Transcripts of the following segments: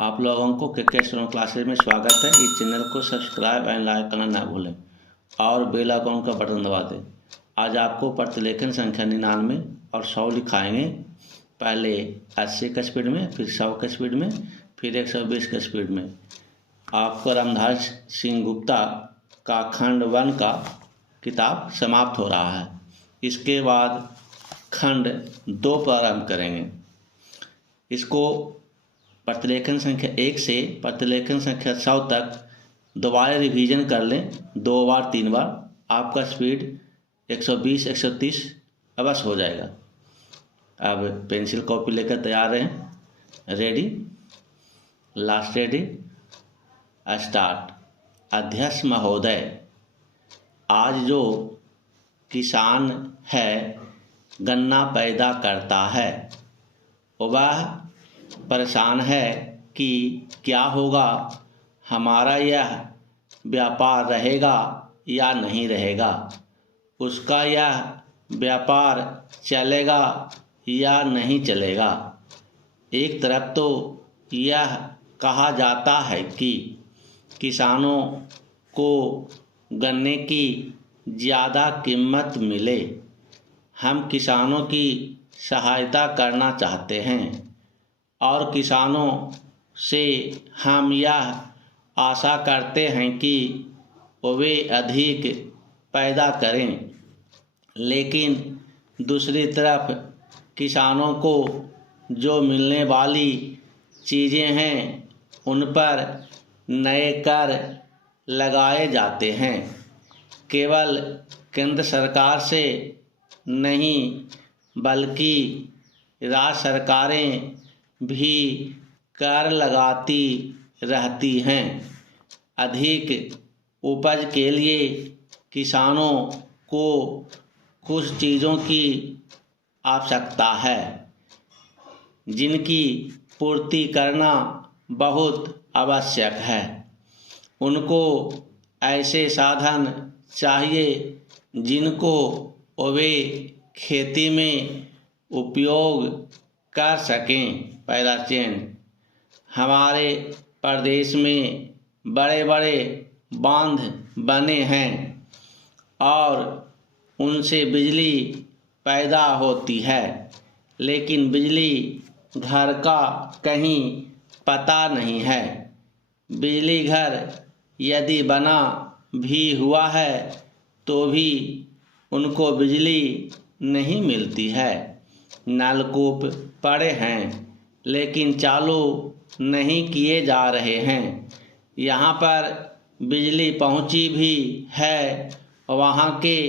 आप लोगों को के स्टोन क्लासेस में स्वागत है। इस चैनल को सब्सक्राइब एंड लाइक करना ना भूलें और बेल आइकन का बटन दबा दें। आज आपको प्रतिलेखन संख्या 99 और 100 लिखाएंगे। पहले 80 का स्पीड में, फिर 100 का स्पीड में, फिर 120 का स्पीड में। आपका रामधारी सिंह गुप्ता का खंड 1 का किताब समाप्त हो रहा है। इसके बाद खंड 2 प्रारंभ करेंगे। इसको प्रतिलेखन संख्या 1 से प्रतिलेखन संख्या 100 तक दोबारा रिवीजन कर लें, 2 बार 3 बार। आपका स्पीड 120 130 अवश्य हो जाएगा। अब पेंसिल कॉपी लेकर तैयार रहें। Ready, last ready, start. अध्यक्ष महोदय, आज जो किसान है गन्ना पैदा करता है वह परेशान है कि क्या होगा, हमारा यह व्यापार रहेगा या नहीं रहेगा, उसका यह व्यापार चलेगा या नहीं चलेगा। एक तरफ तो यह कहा जाता है कि किसानों को गन्ने की ज़्यादा कीमत मिले। हम किसानों की सहायता करना चाहते हैं और किसानों से हम यह आशा करते हैं कि वे अधिक पैदा करें, लेकिन दूसरी तरफ किसानों को जो मिलने वाली चीज़ें हैं उन पर नए कर लगाए जाते हैं। केवल केंद्र सरकार से नहीं बल्कि राज्य सरकारें भी कर लगाती रहती हैं। अधिक उपज के लिए किसानों को कुछ चीज़ों की आवश्यकता है जिनकी पूर्ति करना बहुत आवश्यक है। उनको ऐसे साधन चाहिए जिनको वे खेती में उपयोग कर सकें। पहला चयन, हमारे प्रदेश में बड़े बड़े बांध बने हैं और उनसे बिजली पैदा होती है, लेकिन बिजली घर का कहीं पता नहीं है। बिजली घर यदि बना भी हुआ है तो भी उनको बिजली नहीं मिलती है। नलकूप पड़े हैं लेकिन चालू नहीं किए जा रहे हैं। यहाँ पर बिजली पहुँची भी है, वहाँ के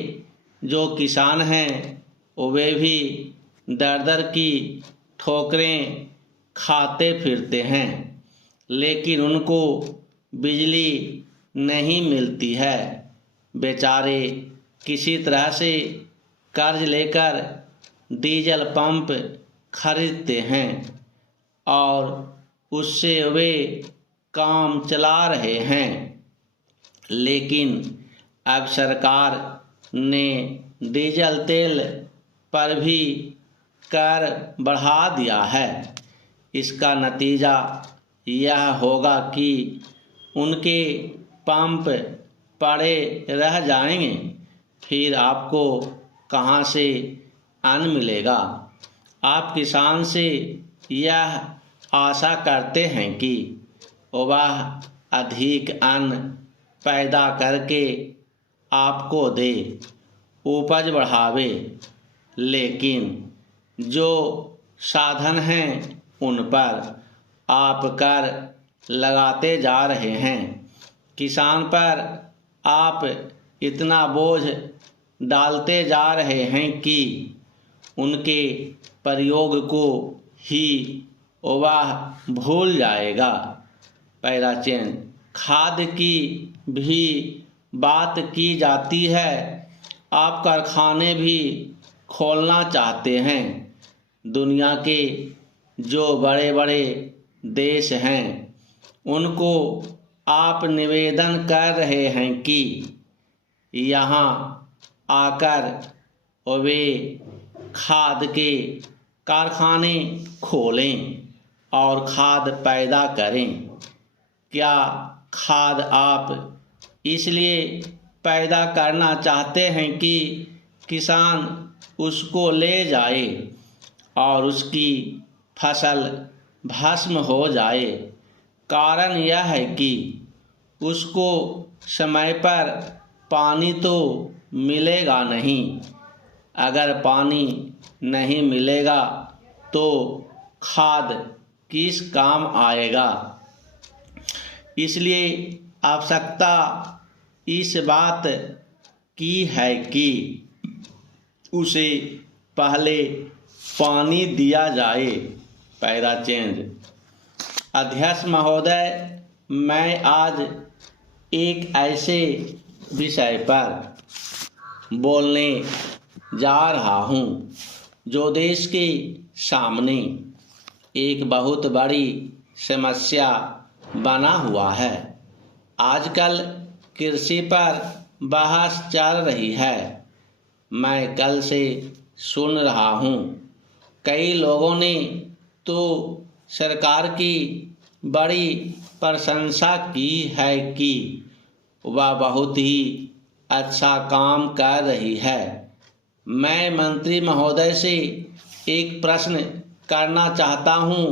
जो किसान हैं वे भी दर दर की ठोकरें खाते फिरते हैं, लेकिन उनको बिजली नहीं मिलती है। बेचारे किसी तरह से कर्ज लेकर डीजल पंप खरीदते हैं और उससे वे काम चला रहे हैं, लेकिन अब सरकार ने डीजल तेल पर भी कर बढ़ा दिया है। इसका नतीजा यह होगा कि उनके पंप पड़े रह जाएंगे, फिर आपको कहाँ से अन्न मिलेगा। आप किसान से यह आशा करते हैं कि वह अधिक अन्न पैदा करके आपको दे, उपज बढ़ावे, लेकिन जो साधन हैं उन पर आप कर लगाते जा रहे हैं। किसान पर आप इतना बोझ डालते जा रहे हैं कि उनके प्रयोग को ही वह भूल जाएगा। पहला चयन, खाद की भी बात की जाती है। आप कारखाने भी खोलना चाहते हैं। दुनिया के जो बड़े बड़े देश हैं उनको आप निवेदन कर रहे हैं कि यहाँ आकर वे खाद के कारखाने खोलें और खाद पैदा करें। क्या खाद आप इसलिए पैदा करना चाहते हैं कि किसान उसको ले जाए और उसकी फसल भस्म हो जाए? कारण यह है कि उसको समय पर पानी तो मिलेगा नहीं। अगर पानी नहीं मिलेगा तो खाद किस काम आएगा? इसलिए आवश्यकता इस बात की है कि उसे पहले पानी दिया जाए। Para change. अध्यक्ष महोदय, मैं आज एक ऐसे विषय पर बोलने जा रहा हूँ जो देश के सामने एक बहुत बड़ी समस्या बना हुआ है। आजकल कृषि पर बहस चल रही है। मैं कल से सुन रहा हूँ कई लोगों ने तो सरकार की बड़ी प्रशंसा की है कि वह बहुत ही अच्छा काम कर रही है। मैं मंत्री महोदय से एक प्रश्न करना चाहता हूँ।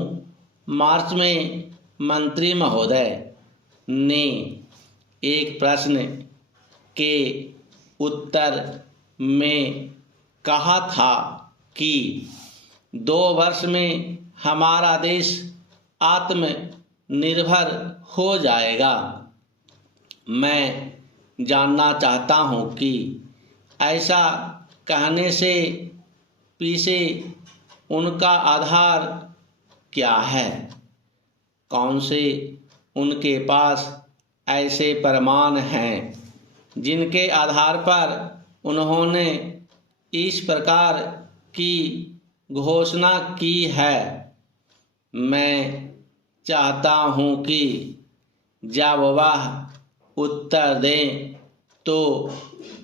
मार्च में मंत्री महोदय ने एक प्रश्न के उत्तर में कहा था कि 2 वर्ष में हमारा देश आत्मनिर्भर हो जाएगा। मैं जानना चाहता हूँ कि ऐसा कहने से पीछे उनका आधार क्या है? कौन से उनके पास ऐसे प्रमाण हैं जिनके आधार पर उन्होंने इस प्रकार की घोषणा की है? मैं चाहता हूँ कि जब वह उत्तर दें तो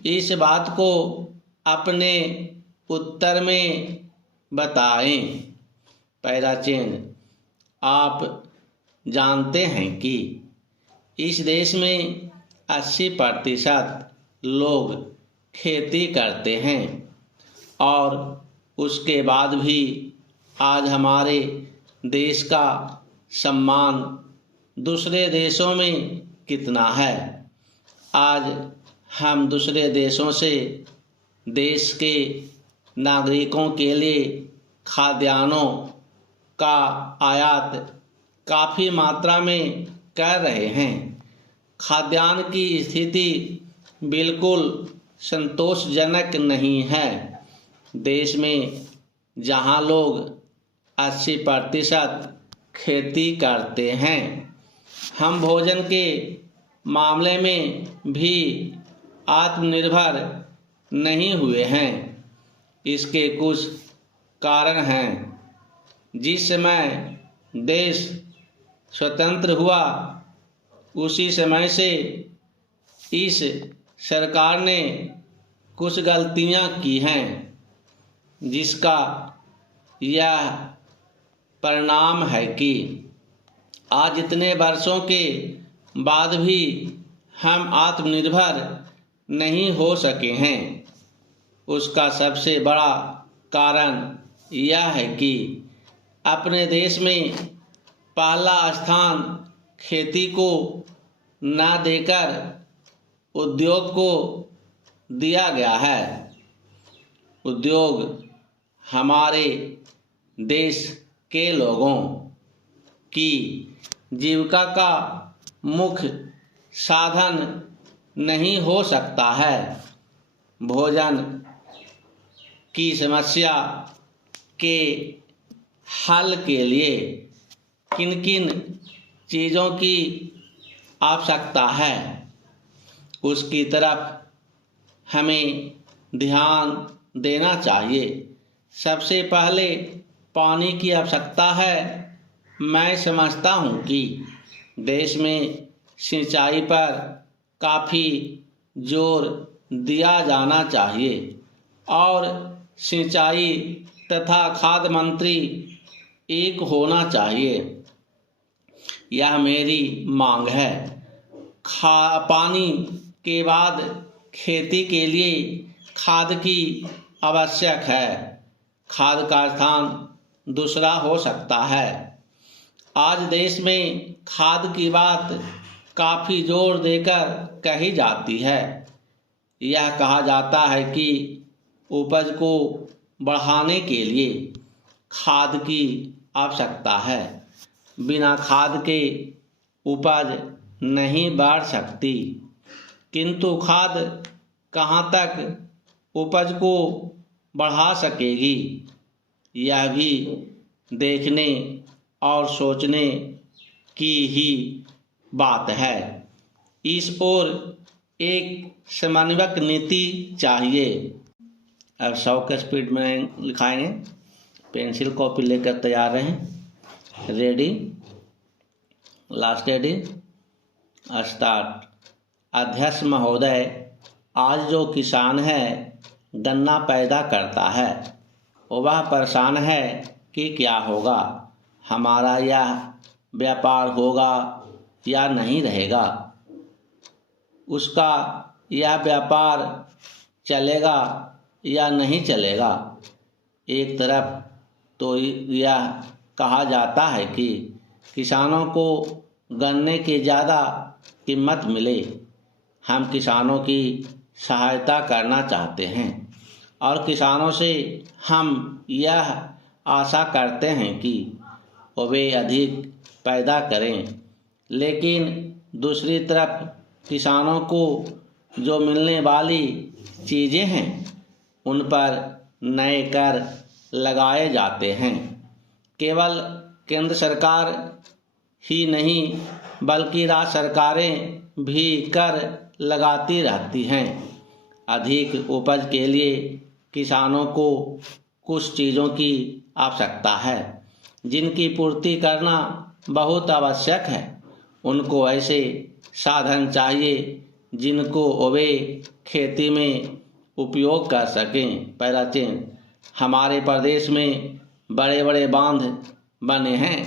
इस बात को अपने उत्तर में बताएं। Para change. आप जानते हैं कि इस देश में 80% लोग खेती करते हैं और उसके बाद भी आज हमारे देश का सम्मान दूसरे देशों में कितना है। आज हम दूसरे देशों से देश के नागरिकों के लिए खाद्यान्नों का आयात काफ़ी मात्रा में कर रहे हैं। खाद्यान्न की स्थिति बिल्कुल संतोषजनक नहीं है। देश में जहां लोग 80% खेती करते हैं, हम भोजन के मामले में भी आत्मनिर्भर नहीं हुए हैं। इसके कुछ कारण हैं। जिस समय देश स्वतंत्र हुआ उसी समय से इस सरकार ने कुछ गलतियां की हैं, जिसका यह परिणाम है कि आज इतने वर्षों के बाद भी हम आत्मनिर्भर नहीं हो सके हैं। उसका सबसे बड़ा कारण यह है कि अपने देश में पहला स्थान खेती को न देकर उद्योग को दिया गया है। उद्योग हमारे देश के लोगों की जीविका का मुख्य साधन नहीं हो सकता है। भोजन की समस्या के हल के लिए किन किन चीज़ों की आवश्यकता है, उसकी तरफ हमें ध्यान देना चाहिए। सबसे पहले पानी की आवश्यकता है। मैं समझता हूँ कि देश में सिंचाई पर काफ़ी जोर दिया जाना चाहिए और सिंचाई तथा खाद्य मंत्री एक होना चाहिए, यह मेरी मांग है। पानी के बाद खेती के लिए खाद की आवश्यक है। खाद का स्थान दूसरा हो सकता है। आज देश में खाद की बात काफ़ी जोर देकर कही जाती है। यह कहा जाता है कि उपज को बढ़ाने के लिए खाद की आवश्यकता है। बिना खाद के उपज नहीं बढ़ सकती। किंतु खाद कहाँ तक उपज को बढ़ा सकेगी, यह भी देखने और सोचने की ही बात है। इस ओर एक समन्वयक नीति चाहिए। अब 100 के स्पीड में लिखाएंगे। पेंसिल कॉपी लेकर तैयार रहें। Ready, last ready, start. अध्यक्ष महोदय, आज जो किसान है गन्ना पैदा करता है वह परेशान है कि क्या होगा, हमारा यह व्यापार होगा या नहीं रहेगा, उसका यह व्यापार चलेगा या नहीं चलेगा। एक तरफ तो यह कहा जाता है कि किसानों को गन्ने की ज़्यादा कीमत मिले। हम किसानों की सहायता करना चाहते हैं और किसानों से हम यह आशा करते हैं कि वे अधिक पैदा करें। लेकिन दूसरी तरफ किसानों को जो मिलने वाली चीज़ें हैं उन पर नए कर लगाए जाते हैं। केवल केंद्र सरकार ही नहीं बल्कि राज्य सरकारें भी कर लगाती रहती हैं। अधिक उपज के लिए किसानों को कुछ चीज़ों की आवश्यकता है जिनकी पूर्ति करना बहुत आवश्यक है। उनको ऐसे साधन चाहिए जिनको वे खेती में उपयोग कर सकें। पहला चीज, हमारे प्रदेश में बड़े बड़े बांध बने हैं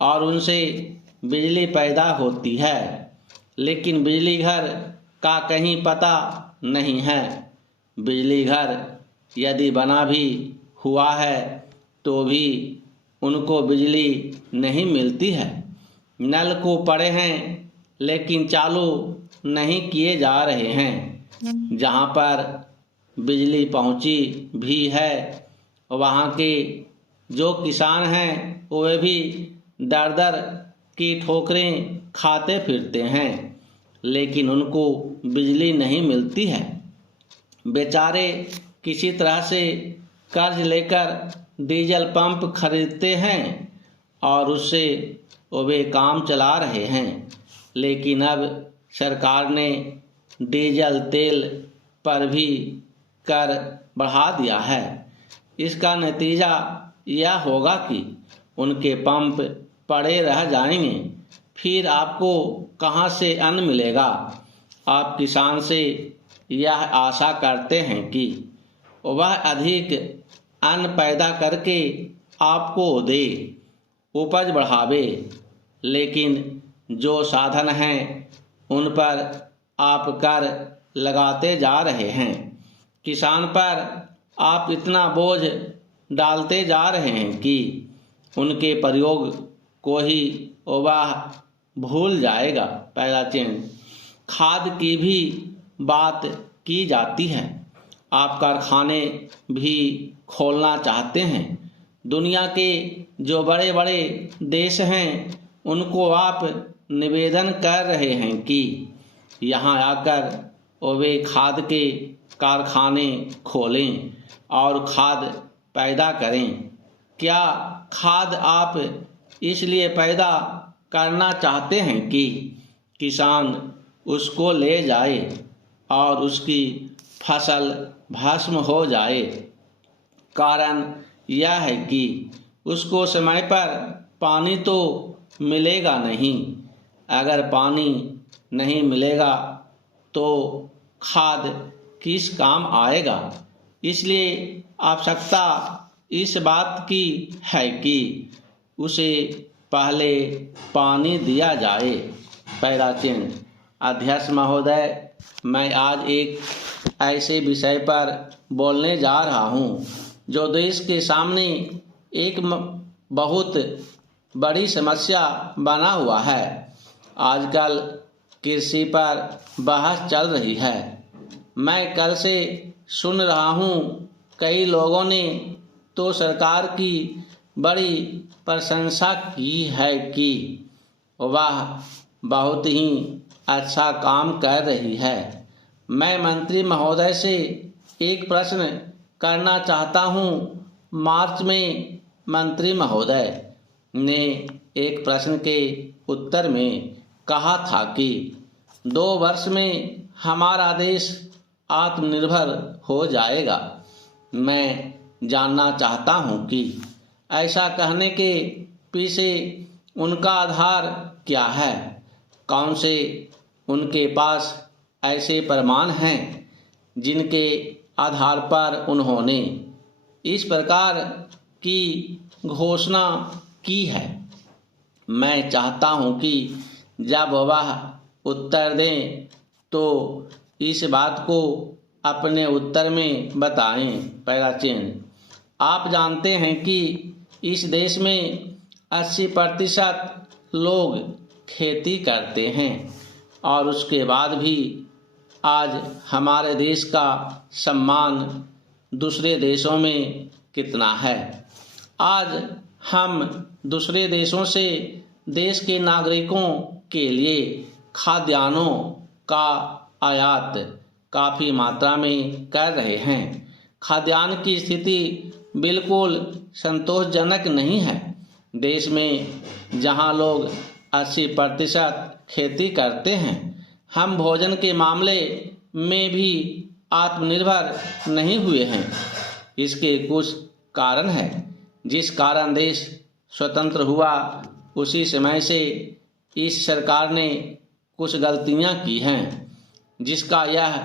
और उनसे बिजली पैदा होती है, लेकिन बिजली घर का कहीं पता नहीं है। बिजली घर यदि बना भी हुआ है तो भी उनको बिजली नहीं मिलती है। नल को पड़े हैं लेकिन चालू नहीं किए जा रहे हैं। जहाँ पर बिजली पहुँची भी है वहाँ के जो किसान हैं वे भी दर दर की ठोकरें खाते फिरते हैं, लेकिन उनको बिजली नहीं मिलती है। बेचारे किसी तरह से कर्ज लेकर डीजल पंप खरीदते हैं और उससे वे काम चला रहे हैं। लेकिन अब सरकार ने डीजल तेल पर भी कर बढ़ा दिया है। इसका नतीजा यह होगा कि उनके पंप पड़े रह जाएंगे। फिर आपको कहाँ से अन्न मिलेगा। आप किसान से यह आशा करते हैं कि वह अधिक अन्न पैदा करके आपको दे, उपज बढ़ावे, लेकिन जो साधन हैं उन पर आप कर लगाते जा रहे हैं। किसान पर आप इतना बोझ डालते जा रहे हैं कि उनके प्रयोग को ही वह भूल जाएगा। पहला चीज, खाद की भी बात की जाती है। आप कारखाने भी खोलना चाहते हैं। दुनिया के जो बड़े बड़े देश हैं उनको आप निवेदन कर रहे हैं कि यहाँ आकर वे खाद के कारखाने खोलें और खाद पैदा करें। क्या खाद आप इसलिए पैदा करना चाहते हैं कि किसान उसको ले जाए और उसकी फसल भस्म हो जाए? कारण यह है कि उसको समय पर पानी तो मिलेगा नहीं। अगर पानी नहीं मिलेगा तो खाद किस काम आएगा। इसलिए आवश्यकता इस बात की है कि उसे पहले पानी दिया जाए। पैराचेन। अध्यक्ष महोदय, मैं आज एक ऐसे विषय पर बोलने जा रहा हूँ जो देश के सामने एक बहुत बड़ी समस्या बना हुआ है। आजकल कृषि पर बहस चल रही है। मैं कल से सुन रहा हूँ कई लोगों ने तो सरकार की बड़ी प्रशंसा की है कि वह बहुत ही अच्छा काम कर रही है। मैं मंत्री महोदय से एक प्रश्न करना चाहता हूँ। मार्च में मंत्री महोदय ने एक प्रश्न के उत्तर में कहा था कि 2 वर्ष में हमारा देश आत्मनिर्भर हो जाएगा। मैं जानना चाहता हूँ कि ऐसा कहने के पीछे उनका आधार क्या है। कौन से उनके पास ऐसे प्रमाण हैं जिनके आधार पर उन्होंने इस प्रकार की घोषणा की है। मैं चाहता हूं कि जब वह उत्तर दें तो इस बात को अपने उत्तर में बताएं। पैराचेन। आप जानते हैं कि इस देश में 80% लोग खेती करते हैं और उसके बाद भी आज हमारे देश का सम्मान दूसरे देशों में कितना है। आज हम दूसरे देशों से देश के नागरिकों के लिए खाद्यान्नों का आयात काफ़ी मात्रा में कर रहे हैं। खाद्यान्न की स्थिति बिल्कुल संतोषजनक नहीं है। देश में जहां लोग 80% खेती करते हैं, हम भोजन के मामले में भी आत्मनिर्भर नहीं हुए हैं। इसके कुछ कारण हैं। जिस कारण देश स्वतंत्र हुआ उसी समय से इस सरकार ने कुछ गलतियां की हैं, जिसका यह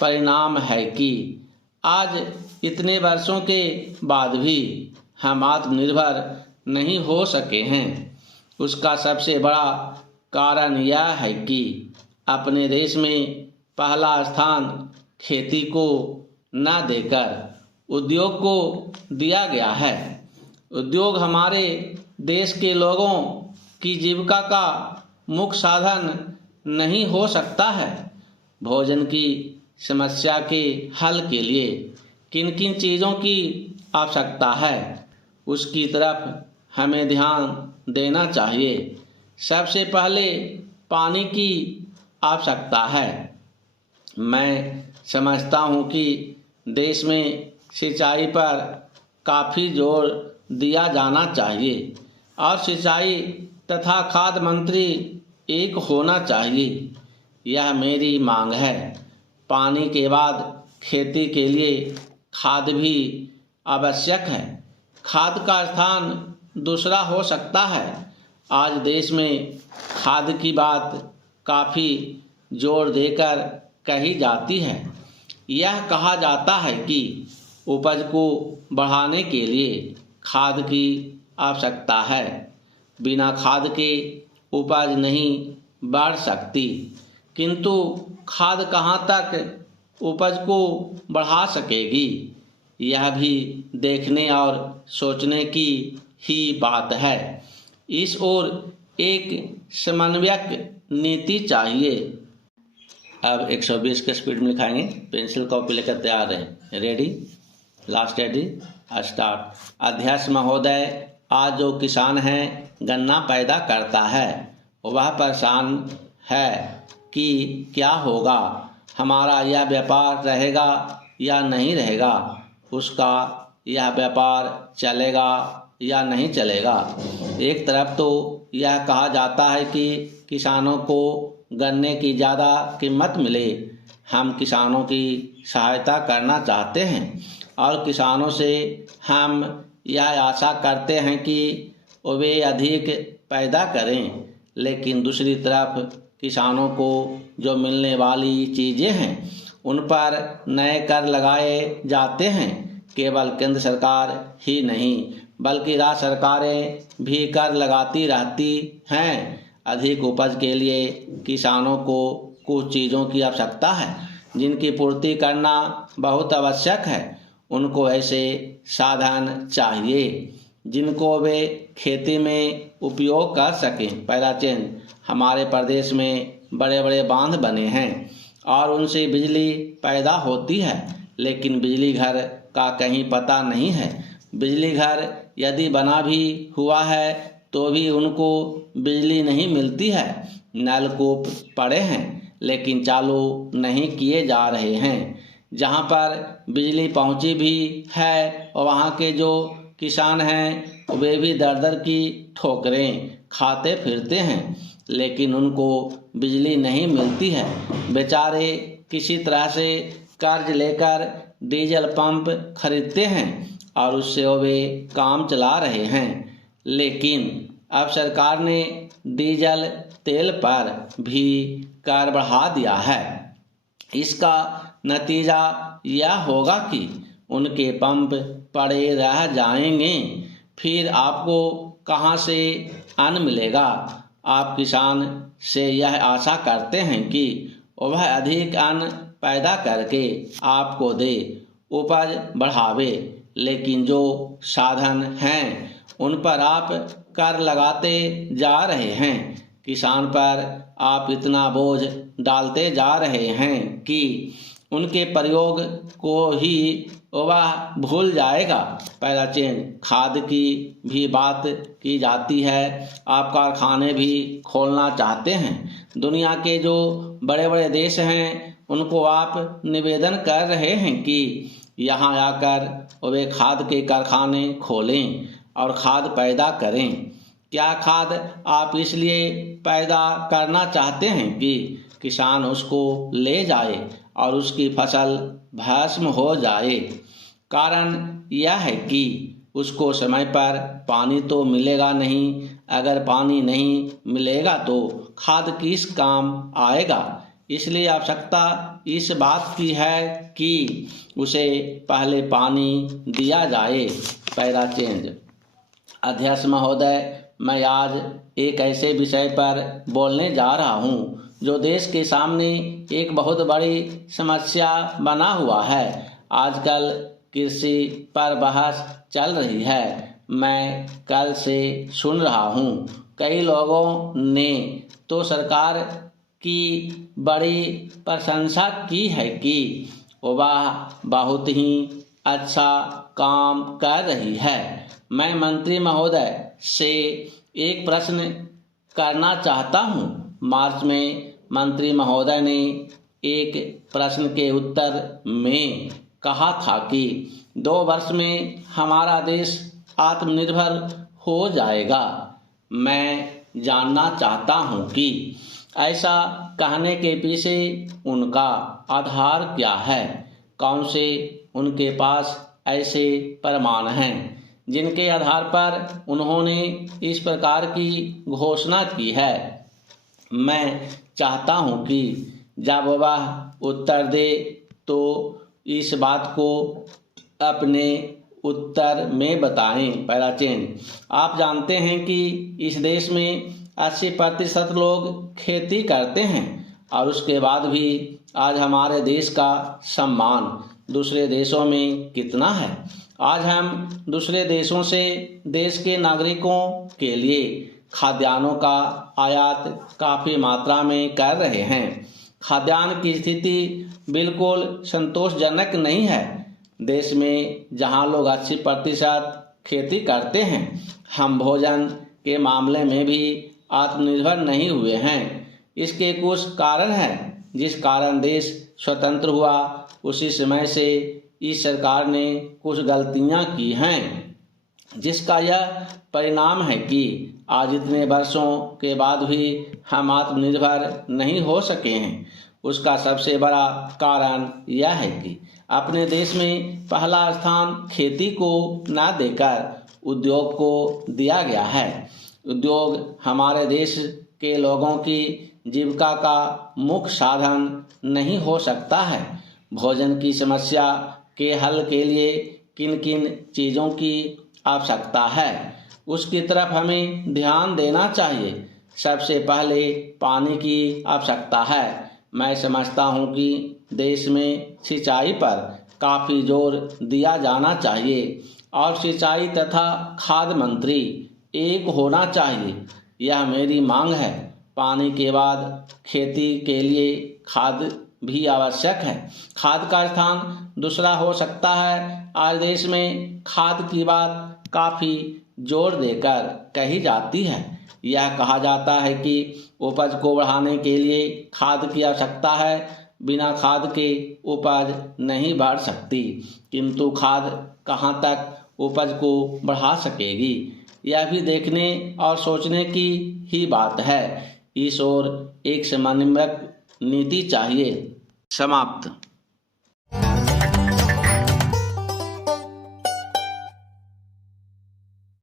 परिणाम है कि आज इतने वर्षों के बाद भी हम आत्मनिर्भर नहीं हो सके हैं। उसका सबसे बड़ा कारण यह है कि अपने देश में पहला स्थान खेती को न देकर उद्योग को दिया गया है। उद्योग हमारे देश के लोगों की जीविका का मुख्य साधन नहीं हो सकता है। भोजन की समस्या के हल के लिए किन किन चीज़ों की आवश्यकता है, उसकी तरफ हमें ध्यान देना चाहिए। सबसे पहले पानी की आवश्यकता है। मैं समझता हूँ कि देश में सिंचाई पर काफ़ी जोर दिया जाना चाहिए और सिंचाई तथा खाद्य मंत्री एक होना चाहिए। यह मेरी मांग है। पानी के बाद खेती के लिए खाद भी आवश्यक है। खाद का स्थान दूसरा हो सकता है। आज देश में खाद की बात काफ़ी जोर देकर कही जाती है। यह कहा जाता है कि उपज को बढ़ाने के लिए खाद की आवश्यकता है। बिना खाद के उपज नहीं बढ़ सकती। किंतु खाद कहाँ तक उपज को बढ़ा सकेगी, यह भी देखने और सोचने की ही बात है। इस ओर एक समन्वयक नीति चाहिए। अब 120 के स्पीड में लिखाएंगे। पेंसिल कॉपी लेकर तैयार रहें। Ready, last ready, start. अध्यक्ष महोदय, आज जो किसान है गन्ना पैदा करता है वह परेशान है कि क्या होगा, हमारा यह व्यापार रहेगा या नहीं रहेगा, उसका यह व्यापार चलेगा या नहीं चलेगा। एक तरफ तो यह कहा जाता है कि किसानों को गन्ने की ज़्यादा कीमत मिले। हम किसानों की सहायता करना चाहते हैं और किसानों से हम यह आशा करते हैं कि वे अधिक पैदा करें। लेकिन दूसरी तरफ किसानों को जो मिलने वाली चीज़ें हैं उन पर नए कर लगाए जाते हैं, केवल केंद्र सरकार ही नहीं बल्कि राज्य सरकारें भी कर लगाती रहती हैं। अधिक उपज के लिए किसानों को कुछ चीज़ों की आवश्यकता है जिनकी पूर्ति करना बहुत आवश्यक है। उनको ऐसे साधन चाहिए जिनको वे खेती में उपयोग कर सकें। पहला चेंज, हमारे प्रदेश में बड़े बड़े बांध बने हैं और उनसे बिजली पैदा होती है, लेकिन बिजली घर का कहीं पता नहीं है। बिजली घर यदि बना भी हुआ है तो भी उनको बिजली नहीं मिलती है। नलकूप पड़े हैं लेकिन चालू नहीं किए जा रहे हैं। जहाँ पर बिजली पहुँची भी है वहाँ के जो किसान हैं वे भी दर दर की ठोकरें खाते फिरते हैं, लेकिन उनको बिजली नहीं मिलती है। बेचारे किसी तरह से कर्ज लेकर डीजल पंप खरीदते हैं और उससे वे काम चला रहे हैं, लेकिन अब सरकार ने डीजल तेल पर भी कर बढ़ा दिया है। इसका नतीजा यह होगा कि उनके पंप पड़े रह जाएंगे, फिर आपको कहाँ से अन्न मिलेगा। आप किसान से यह आशा करते हैं कि वह अधिक अन्न पैदा करके आपको दे, उपज बढ़ावे, लेकिन जो साधन हैं उन पर आप कर लगाते जा रहे हैं। किसान पर आप इतना बोझ डालते जा रहे हैं कि उनके प्रयोग को ही वह भूल जाएगा। पहला चेंज, खाद की भी बात की जाती है। आप कारखाने भी खोलना चाहते हैं। दुनिया के जो बड़े बड़े देश हैं उनको आप निवेदन कर रहे हैं कि यहाँ आकर वे खाद के कारखाने खोलें और खाद पैदा करें। क्या खाद आप इसलिए पैदा करना चाहते हैं कि किसान उसको ले जाए और उसकी फसल भस्म हो जाए। कारण यह है कि उसको समय पर पानी तो मिलेगा नहीं। अगर पानी नहीं मिलेगा तो खाद किस काम आएगा। इसलिए आवश्यकता इस बात की है कि उसे पहले पानी दिया जाए। पहला चेंज, अध्यक्ष महोदय, मैं आज एक ऐसे विषय पर बोलने जा रहा हूँ जो देश के सामने एक बहुत बड़ी समस्या बना हुआ है। आजकल कृषि पर बहस चल रही है। मैं कल से सुन रहा हूँ कई लोगों ने तो सरकार की बड़ी प्रशंसा की है कि वह बहुत ही अच्छा काम कर रही है। मैं मंत्री महोदय से एक प्रश्न करना चाहता हूँ। मार्च में मंत्री महोदय ने एक प्रश्न के उत्तर में कहा था कि 2 वर्ष में हमारा देश आत्मनिर्भर हो जाएगा। मैं जानना चाहता हूँ कि ऐसा कहने के पीछे उनका आधार क्या है। कौन से उनके पास ऐसे प्रमाण हैं जिनके आधार पर उन्होंने इस प्रकार की घोषणा की है। मैं चाहता हूं कि जब वह उत्तर दे तो इस बात को अपने उत्तर में बताएं। पहला चेंज, आप जानते हैं कि इस देश में 80% लोग खेती करते हैं और उसके बाद भी आज हमारे देश का सम्मान दूसरे देशों में कितना है। आज हम दूसरे देशों से देश के नागरिकों के लिए खाद्यान्नों का आयात काफ़ी मात्रा में कर रहे हैं। खाद्यान्न की स्थिति बिल्कुल संतोषजनक नहीं है। देश में जहां लोग 80% खेती करते हैं, हम भोजन के मामले में भी आत्मनिर्भर नहीं हुए हैं। इसके कुछ कारण हैं। जिस कारण देश स्वतंत्र हुआ उसी समय से इस सरकार ने कुछ गलतियां की हैं, जिसका यह परिणाम है कि आज इतने वर्षों के बाद भी हम आत्मनिर्भर नहीं हो सके हैं। उसका सबसे बड़ा कारण यह है कि अपने देश में पहला स्थान खेती को न देकर उद्योग को दिया गया है। उद्योग हमारे देश के लोगों की जीविका का मुख्य साधन नहीं हो सकता है। भोजन की समस्या के हल के लिए किन किन चीज़ों की आवश्यकता है उसकी तरफ हमें ध्यान देना चाहिए। सबसे पहले पानी की आवश्यकता है। मैं समझता हूँ कि देश में सिंचाई पर काफ़ी जोर दिया जाना चाहिए और सिंचाई तथा खाद्य मंत्री एक होना चाहिए, यह मेरी मांग है। पानी के बाद खेती के लिए खाद भी आवश्यक है। खाद का स्थान दूसरा हो सकता है। आज देश में खाद की बात काफ़ी जोर देकर कही जाती है। यह कहा जाता है कि उपज को बढ़ाने के लिए खाद की आवश्यकता है, बिना खाद के उपज नहीं बढ़ सकती। किंतु खाद कहाँ तक उपज को बढ़ा सकेगी, यह भी देखने और सोचने की ही बात है। इस ओर एक समन्वयक नीति चाहिए। समाप्त।